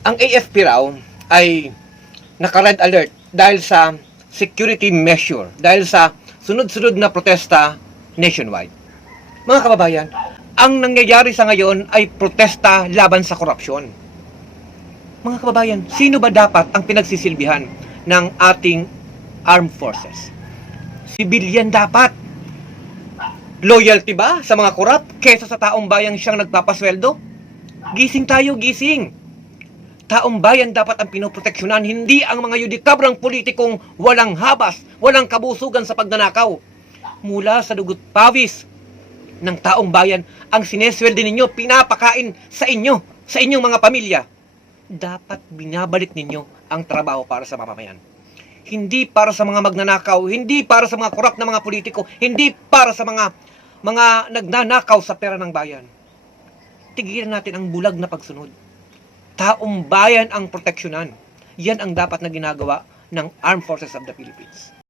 Ang AFP raw ay naka-red alert dahil sa security measure, dahil sa sunod-sunod na protesta nationwide. Mga kababayan, ang nangyayari sa ngayon ay protesta laban sa korupsyon. Mga kababayan, sino ba dapat ang pinagsisilbihan ng ating armed forces? Civilian dapat. Loyalty ba sa mga korap kesa sa taong bayang siyang nagpapasweldo? Gising tayo, gising. Taong bayan dapat ang pinoproteksyonan, hindi ang mga yudikabrang politikong walang habas, walang kabusugan sa pagnanakaw. Mula sa dugot pawis ng taong bayan, ang sinesweldo ninyo, pinapakain sa inyo, sa inyong mga pamilya. Dapat binabalik ninyo ang trabaho para sa mamamayan. Hindi para sa mga magnanakaw, hindi para sa mga korap na mga politiko, hindi para sa mga nagnanakaw sa pera ng bayan. Tigilan natin ang bulag na pagsunod. Taong bayan ang proteksyonan. Yan ang dapat na ginagawa ng Armed Forces of the Philippines.